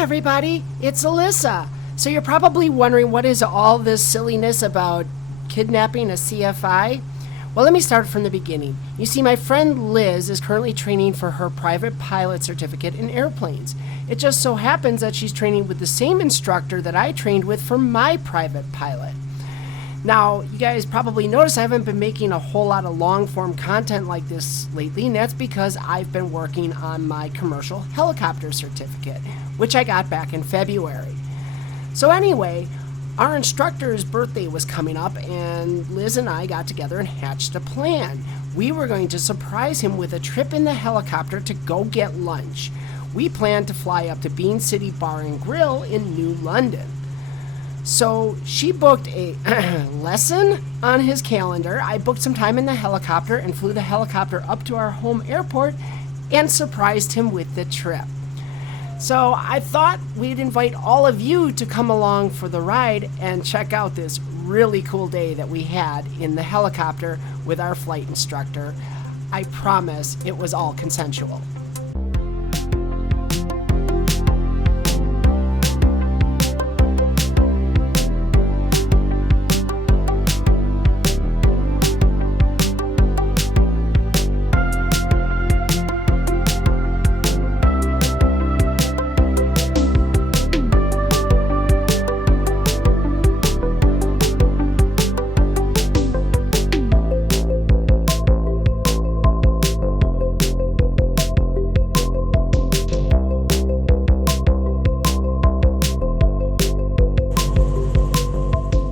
everybody, it's Alyssa. So you're probably wondering what is all this silliness about kidnapping a CFI? Well, let me start from the beginning. You see, my friend Liz is currently training for her private pilot certificate in airplanes. It just so happens that she's training with the same instructor that I trained with for my private pilot. Now, you guys probably noticed I haven't been making a whole lot of long-form content like this lately, and that's because I've been working on my commercial helicopter certificate, which I got back in February. So anyway, our instructor's birthday was coming up, and Liz and I got together and hatched a plan. We were going to surprise him with a trip in the helicopter to go get lunch. We planned to fly up to Bean City Bar and Grill in New London. So she booked a lesson on his calendar. I booked some time in the helicopter and flew the helicopter up to our home airport and surprised him with the trip. So I thought we'd invite all of you to come along for the ride and check out this really cool day that we had in the helicopter with our flight instructor. I promise it was all consensual.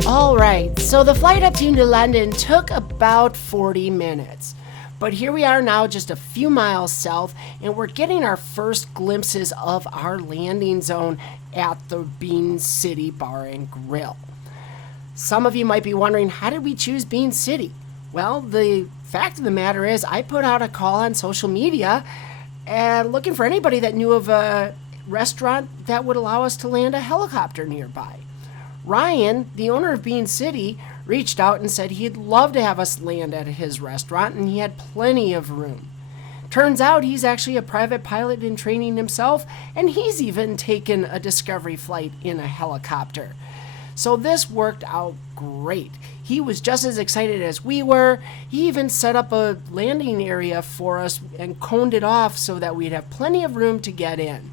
Alright, so the flight up to New London took about 40 minutes. But here we are now just a few miles south, and we're getting our first glimpses of our landing zone at the Bean City Bar and Grill. Some of you might be wondering, how did we choose Bean City? Well, the fact of the matter is I put out a call on social media and looking for anybody that knew of a restaurant that would allow us to land a helicopter nearby. Ryan, the owner of Bean City, reached out and said he'd love to have us land at his restaurant, and he had plenty of room. Turns out he's actually a private pilot in training himself, and he's even taken a discovery flight in a helicopter. So this worked out great. He was just as excited as we were. He even set up a landing area for us and coned it off so that we'd have plenty of room to get in.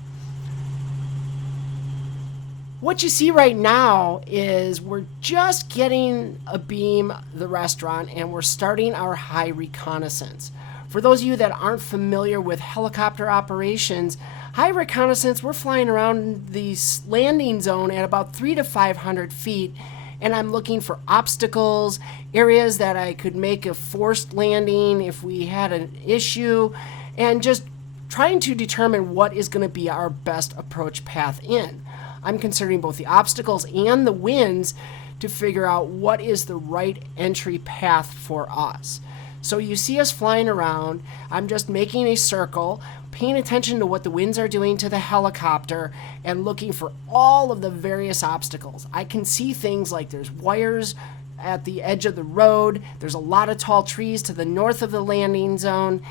What you see right now is we're just getting abeam the restaurant and we're starting our high reconnaissance. For those of you that aren't familiar with helicopter operations, high reconnaissance, we're flying around the landing zone at about 300 to 500 feet, and I'm looking for obstacles, areas that I could make a forced landing if we had an issue, and just trying to determine what is going to be our best approach path in. I'm considering both the obstacles and the winds to figure out what is the right entry path for us. So you see us flying around. I'm just making a circle, paying attention to what the winds are doing to the helicopter, and looking for all of the various obstacles. I can see things like there's wires at the edge of the road, there's a lot of tall trees to the north of the landing zone,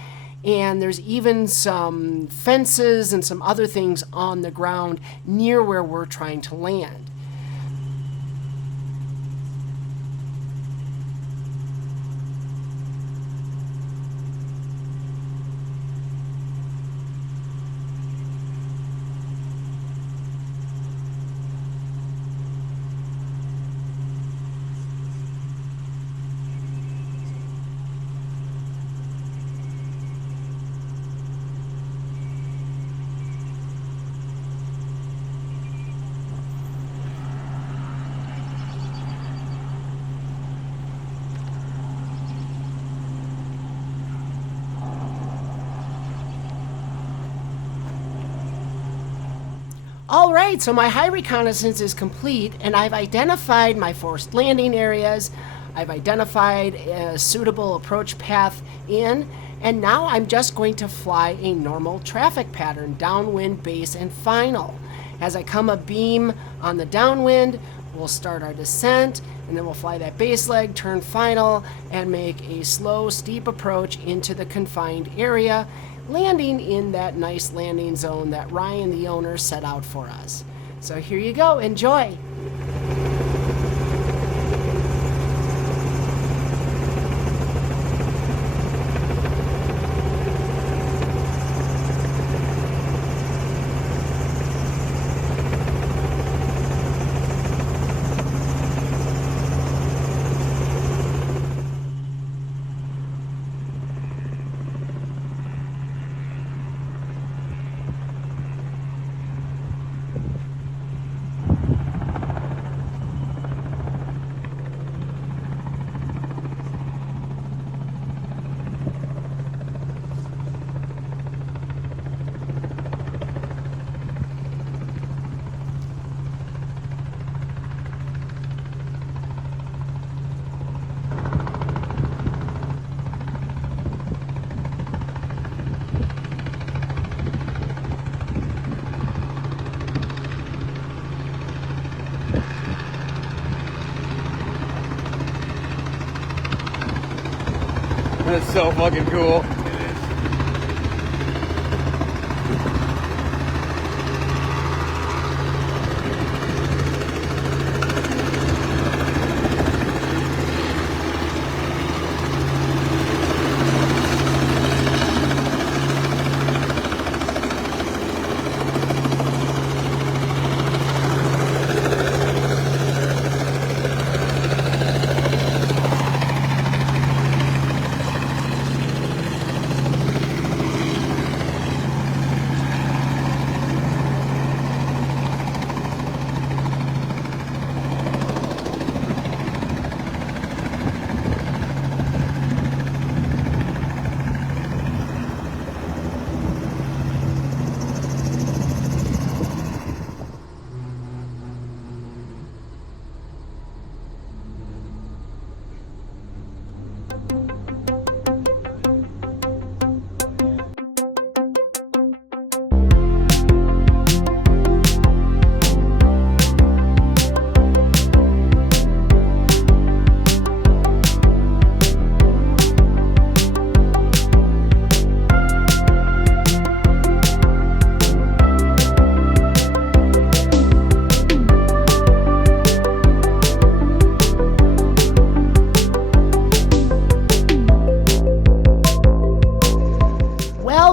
and there's even some fences and some other things on the ground near where we're trying to land. Alright, so my high reconnaissance is complete, and I've identified my forced landing areas, I've identified a suitable approach path in, and now I'm just going to fly a normal traffic pattern, downwind, base, and final. As I come abeam on the downwind, we'll start our descent, and then we'll fly that base leg, turn final, and make a slow, steep approach into the confined area, landing in that nice landing zone that Ryan, the owner, set out for us. So here you go. Enjoy. That's so fucking cool.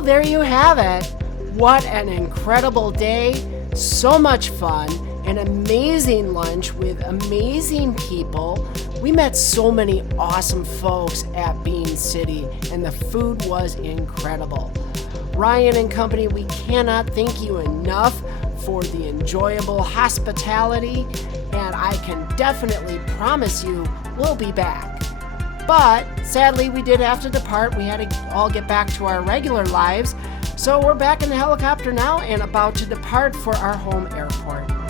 There you have it. What an incredible day. So much fun. An amazing lunch with amazing people. We met so many awesome folks at Bean City, and the food was incredible. Ryan and company, we cannot thank you enough for the enjoyable hospitality, and I can definitely promise you we'll be back. But sadly, we did have to depart. We had to all get back to our regular lives. So we're back in the helicopter now and about to depart for our home airport.